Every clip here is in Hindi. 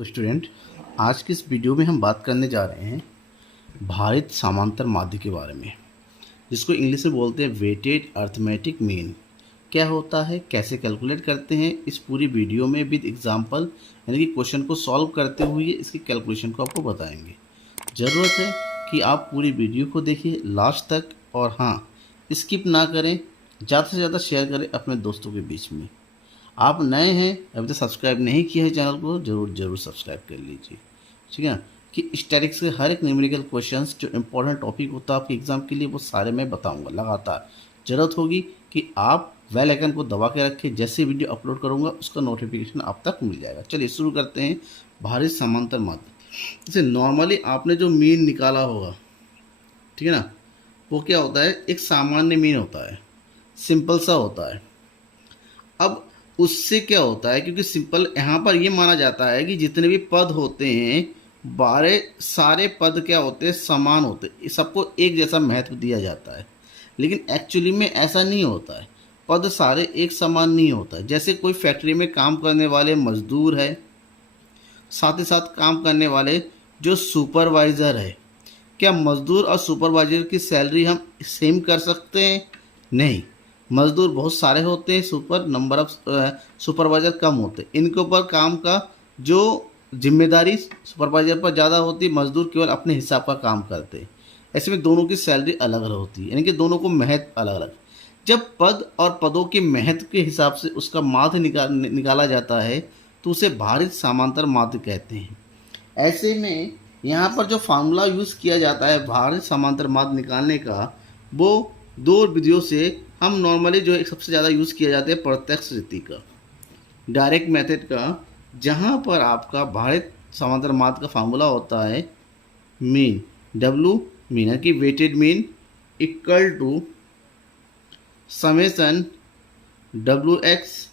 तो स्टूडेंट, आज की इस वीडियो में हम बात करने जा रहे हैं भारित समांतर माध्य के बारे में, जिसको इंग्लिश में बोलते हैं वेटेड अर्थमेटिक मीन। क्या होता है, कैसे कैलकुलेट करते हैं, इस पूरी वीडियो में विद एग्जांपल यानी कि क्वेश्चन को सॉल्व करते हुए इसकी कैलकुलेशन को आपको बताएंगे। ज़रूरत है कि आप पूरी वीडियो को देखिए लास्ट तक, और हाँ, स्किप ना करें, ज़्यादा से ज़्यादा शेयर करें अपने दोस्तों के बीच में। आप नए हैं, अभी तक सब्सक्राइब नहीं किया है चैनल को, ज़रूर सब्सक्राइब कर लीजिए। ठीक है ना, कि स्टैटिक्स के हर एक न्यूमेरिकल क्वेश्चंस जो इंपॉर्टेंट टॉपिक होता है आपके एग्जाम के लिए, वो सारे मैं बताऊंगा लगातार। ज़रूरत होगी कि आप बेल आइकन को दबा के रखें, जैसे वीडियो अपलोड करूंगा उसका नोटिफिकेशन आप तक मिल जाएगा। चलिए शुरू करते हैं। भारित समांतर माध्य, जैसे नॉर्मली आपने जो मीन निकाला होगा, ठीक है ना, वो क्या होता है, एक सामान्य मीन होता है, सिंपल सा होता है। अब उससे क्या होता है, क्योंकि सिंपल यहाँ पर ये माना जाता है कि जितने भी पद होते हैं, सारे पद क्या होते हैं, समान होते हैं, सबको एक जैसा महत्व दिया जाता है। लेकिन एक्चुअली में ऐसा नहीं होता है, पद सारे एक समान नहीं होता है। जैसे कोई फैक्ट्री में काम करने वाले मजदूर है, साथ ही साथ काम करने वाले जो सुपरवाइज़र है, क्या मजदूर और सुपरवाइजर की सैलरी हम सेम कर सकते हैं? नहीं, मजदूर बहुत सारे होते हैं, नंबर ऑफ सुपरवाइजर कम होते हैं। इनके ऊपर काम का जो जिम्मेदारी सुपरवाइजर पर ज़्यादा होती है, मजदूर केवल अपने हिसाब का काम करते हैं। ऐसे में दोनों की सैलरी अलग अलग होती है, यानी कि दोनों को महत्व अलग अलग। जब पद और पदों के महत्व के हिसाब से उसका माध्य निकाला जाता है, तो उसे भारित समांतर माध्य कहते हैं। ऐसे में यहाँ पर जो फार्मूला यूज़ किया जाता है भारित समांतर माध्य निकालने का, वो दो विधियों से हम नॉर्मली जो सबसे ज़्यादा यूज़ किया जाता है प्रत्यक्ष रीति का, डायरेक्ट मेथड का, जहाँ पर आपका भारित समांतर माध्य का फार्मूला होता है मीन, डब्लू मीन यानी कि weighted mean equal to summation W X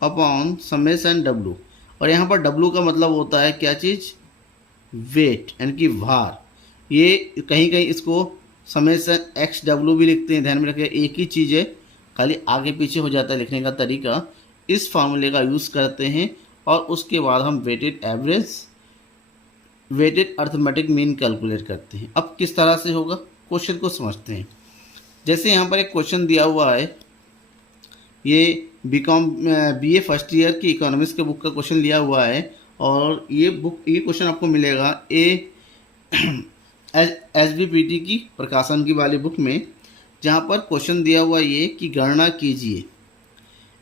upon summation W. और यहाँ पर डब्लू का मतलब होता है क्या चीज़, वेट यानी कि भार। ये कहीं कहीं इसको समेसन एक्स डब्लू भी लिखते हैं, ध्यान में रखें, एक ही चीज़ है, खाली आगे पीछे हो जाता है लिखने का तरीका। इस फार्मूले का यूज़ करते हैं और उसके बाद हम वेटेड अर्थमेटिक मीन कैलकुलेट करते हैं। अब किस तरह से होगा, क्वेश्चन को समझते हैं। जैसे यहाँ पर एक क्वेश्चन दिया हुआ है, ये BA फर्स्ट ईयर की इकोनॉमिक्स के बुक का क्वेश्चन लिया हुआ है, और ये क्वेश्चन आपको मिलेगा SBPT की प्रकाशन की वाली बुक में, जहाँ पर क्वेश्चन दिया हुआ ये कि गणना कीजिए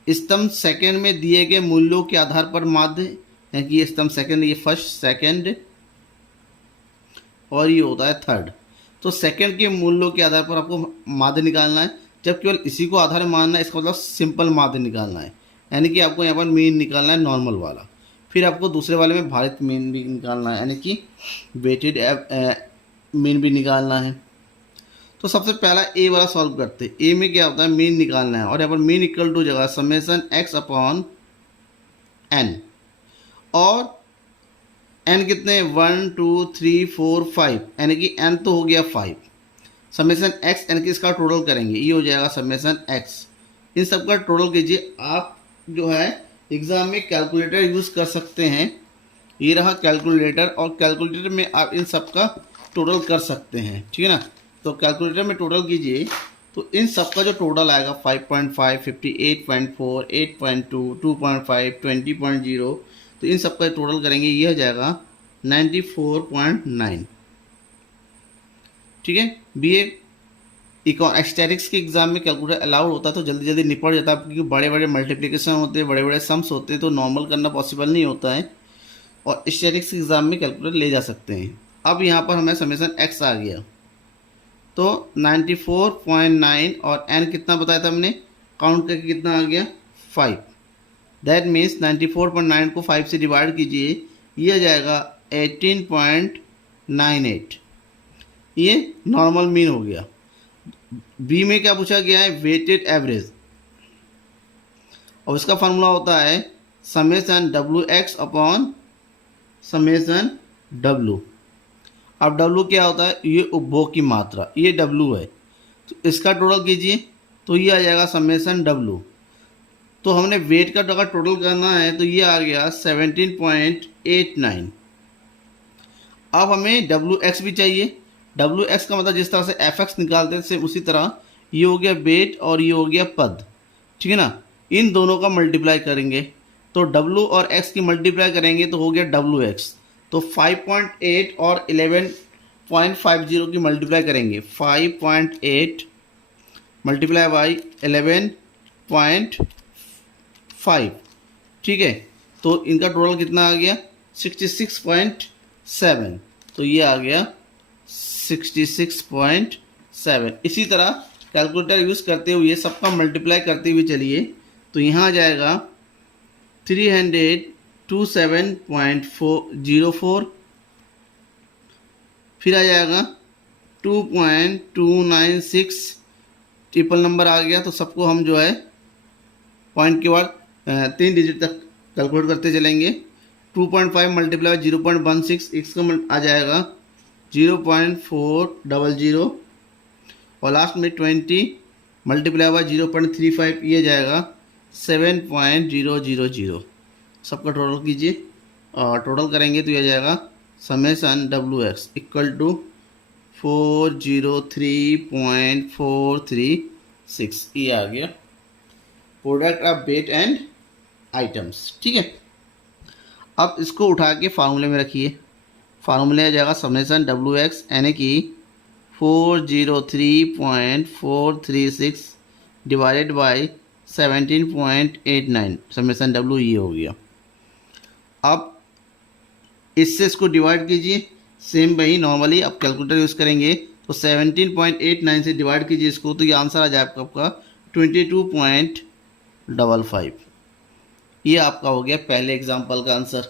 स्तंभ सेकंड में दिए गए मूल्यों के आधार पर माध्य, यानी कि ये स्तंभ सेकंड, ये फर्स्ट सेकंड और ये होता है थर्ड। तो सेकंड के मूल्यों के आधार पर आपको माध्य निकालना है। जब केवल इसी को आधार मानना है, इसका मतलब सिंपल माध्य निकालना है, यानी कि आपको यहाँ पर मीन निकालना है नॉर्मल वाला। फिर आपको दूसरे वाले में भारित मीन भी निकालना है, यानी कि वेटेड मीन भी निकालना है। तो सबसे पहला ए वाला सॉल्व करते हैं। ए में क्या होता है, मीन निकालना है, और यहाँ पर मीन इक्वल टू जगह समेसन एक्स अपॉन एन, और एन कितने, 1 2 3 4 5, यानी कि एन तो हो गया 5। समेसन एक्स यानी कि इसका टोटल करेंगे, ये हो जाएगा समेसन एक्स। इन सब का टोटल कीजिए। आप जो है एग्ज़ाम में कैलकुलेटर यूज़ कर सकते हैं, ये रहा कैलकुलेटर, और कैलकुलेटर में आप इन सब का टोटल कर सकते हैं, ठीक है ना। तो कैलकुलेटर में टोटल कीजिए, तो इन सब का जो टोटल आएगा 5.5, 58.4, 8.2, 2.5, 20.0, तो इन सब का टोटल करेंगे, ये हो जाएगा 94.9। ठीक है, BA स्टैटिक्स के एग्जाम में कैलकुलेटर अलाउड होता है तो जल्दी जल्दी निपट जाता है, क्योंकि बड़े बड़े मल्टीप्लिकेशन होते हैं, बड़े बड़े सम्स होते हैं, तो नॉर्मल करना पॉसिबल नहीं होता है, और स्टैटिक्स के एग्जाम में कैलकुलेटर ले जा सकते हैं। अब यहाँ पर हमें समेसन एक्स आ गया, तो 94.9, और एन कितना बताया था हमने, काउंट करके कितना आ गया, 5। दैट मीन्स 94.9 को 5 से डिवाइड कीजिए, ये आ जाएगा 18.98। ये नॉर्मल मीन हो गया। बी में क्या पूछा गया है, वेटेड एवरेज, और इसका फार्मूला होता है summation W X upon summation W. अब डब्ल्यू क्या होता है, ये उपभोग की मात्रा, ये डब्ल्यू है, तो इसका टोटल कीजिए, तो ये आ जाएगा समेसन डब्ल्यू तो हमने वेट का अगर टोटल करना है तो ये आ गया 17.89। अब हमें डब्ल्यू एक्स भी चाहिए। डब्ल्यू एक्स का मतलब जिस तरह से एफ एक्स निकालते थे उसी तरह ये हो गया वेट और ये हो गया पद, ठीक है ना। इन दोनों का मल्टीप्लाई करेंगे तो डब्ल्यू और एक्स की मल्टीप्लाई करेंगे तो हो गया डब्ल्यू एक्स। तो 5.8 और 11.50 की मल्टीप्लाई करेंगे, 5.8 मल्टीप्लाई बाई 11.5, ठीक है। तो इनका टोटल कितना आ गया 66.7। तो ये आ गया 66.7। इसी तरह कैलकुलेटर यूज़ करते हुए सबका मल्टीप्लाई करते हुए चलिए तो यहाँ आ जाएगा 327.04, फिर आ जाएगा 2.296, ट्रिपल नंबर आ गया। तो सबको हम जो है पॉइंट के बाद 3 डिजिट तक कैलकुलेट करते चलेंगे। 2.5 मल्टीप्लाई 0.16, इसका आ जाएगा 0.400 और लास्ट में 20 मल्टीप्लाई बाय 0.35, ये जाएगा 7.000। सबका टोटल कीजिए और टोटल करेंगे तो यह जाएगा summation W X equal to 403.436। ये आ गया product of weight and items, ठीक है। अब इसको उठा के फार्मूले में रखिए। फार्मूले आ जाएगा समेसन डब्ल्यू एक्स यानी कि 403.436 डिवाइडेड बाई 17.89 समेसन डब्ल्यू, ये हो गया। अब इससे इसको डिवाइड कीजिए, सेम वही नॉर्मली अब कैलकुलेटर यूज़ करेंगे तो 17.89 से डिवाइड कीजिए इसको, तो ये आंसर आ जाएगा आपका 22.55। ये आपका हो गया पहले एग्जाम्पल का आंसर,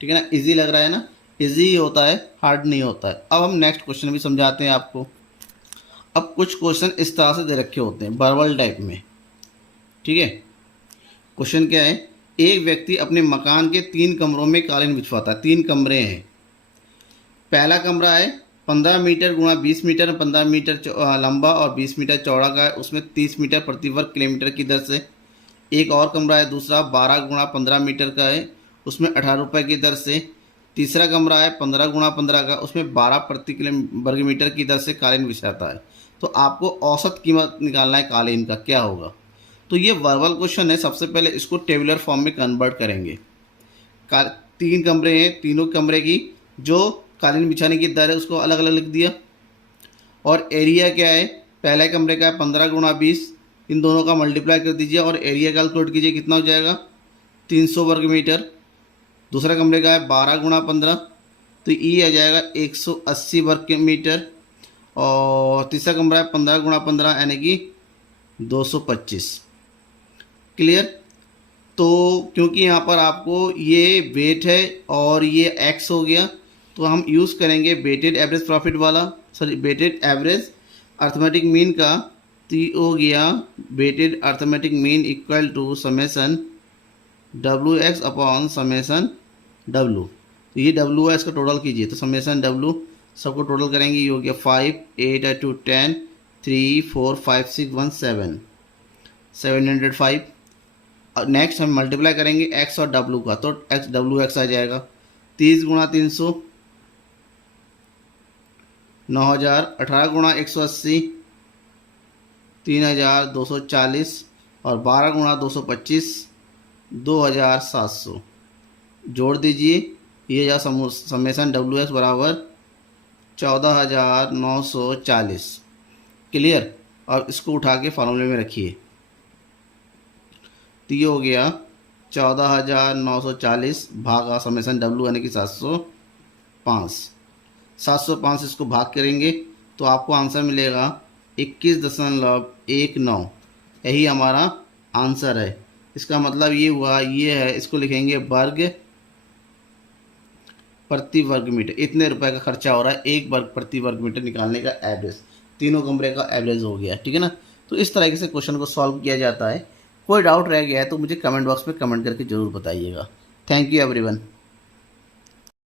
ठीक है ना। इजी लग रहा है ना, इजी ही होता है, हार्ड नहीं होता है। अब हम नेक्स्ट क्वेश्चन भी समझाते हैं आपको। अब कुछ क्वेश्चन इस तरह से दे रखे होते हैं वर्बल टाइप में, ठीक है। क्वेश्चन क्या है, एक व्यक्ति अपने मकान के 3 कमरों में कालीन बिछवाता है। 3 कमरे हैं। पहला कमरा है 15 मीटर गुणा 20 मीटर, 15 मीटर लंबा और 20 मीटर चौड़ा का है, उसमें 30 मीटर प्रति वर्ग किलोमीटर की दर से। एक और कमरा है दूसरा 12 गुणा 15 मीटर का है, उसमें 18 रुपये की दर से। तीसरा कमरा है 15 गुणा 15 का, उसमें 12 प्रति वर्ग मीटर की दर से कालीन बिछाता है। तो आपको औसत कीमत निकालना है कालीन का, क्या होगा। तो ये वर्बल क्वेश्चन है। सबसे पहले इसको टेबुलर फॉर्म में कन्वर्ट करेंगे। 3 कमरे हैं, तीनों कमरे की जो कालीन बिछाने की दर है उसको अलग अलग लिख दिया। और एरिया क्या है, पहले कमरे का है 15 गुणा 20, इन दोनों का मल्टीप्लाई कर दीजिए और एरिया कैलकुलेट कीजिए, कितना हो जाएगा 300 वर्ग मीटर। दूसरा कमरे का है 12 गुणा 15, तो ये आ जाएगा 180 वर्ग मीटर। और तीसरा कमरा है 15 गुणा 15 यानी कि 225। क्लियर। तो क्योंकि यहाँ पर आपको ये वेट है और ये एक्स हो गया, तो हम यूज़ करेंगे वेटेड एवरेज प्रॉफिट वाला, sorry weighted average arithmetic mean का। तो हो गया weighted arithmetic mean equal to summation W X upon summation W. तो ये डब्ल्यू है, इसका टोटल कीजिए। तो समेसन डब्ल्यू सबको टोटल करेंगे, ये हो गया 5 8 2 10 3 4 5 6 1 7 705। और नेक्स्ट हम मल्टीप्लाई करेंगे एक्स और डब्ल्यू का, तो एक्स डब्ल्यू एक्स आ जाएगा 30 गुणा 300 9000, 18 गुणा 180 3240 और 12 गुणा 225 2700। जोड़ दीजिए, ये जा समेसन डब्ल्यू एक्स बराबर 14940। क्लियर। और इसको उठा के फार्मूले में रखिए। तो ये हो गया 14940 भागा समेसन डब्ल्यू यानी कि 705। 705 इसको भाग करेंगे तो आपको आंसर मिलेगा 21.19। यही हमारा आंसर है। इसका मतलब ये हुआ, ये है, इसको लिखेंगे वर्ग प्रति वर्ग मीटर। इतने रुपए का खर्चा हो रहा है एक वर्ग प्रति वर्ग मीटर निकालने का एवरेज, तीनों कमरे का एवरेज हो गया, ठीक है ना। तो इस तरीके से क्वेश्चन को सॉल्व किया जाता है। कोई डाउट रह गया है तो मुझे कमेंट बॉक्स में कमेंट करके ज़रूर बताइएगा। Thank you everyone.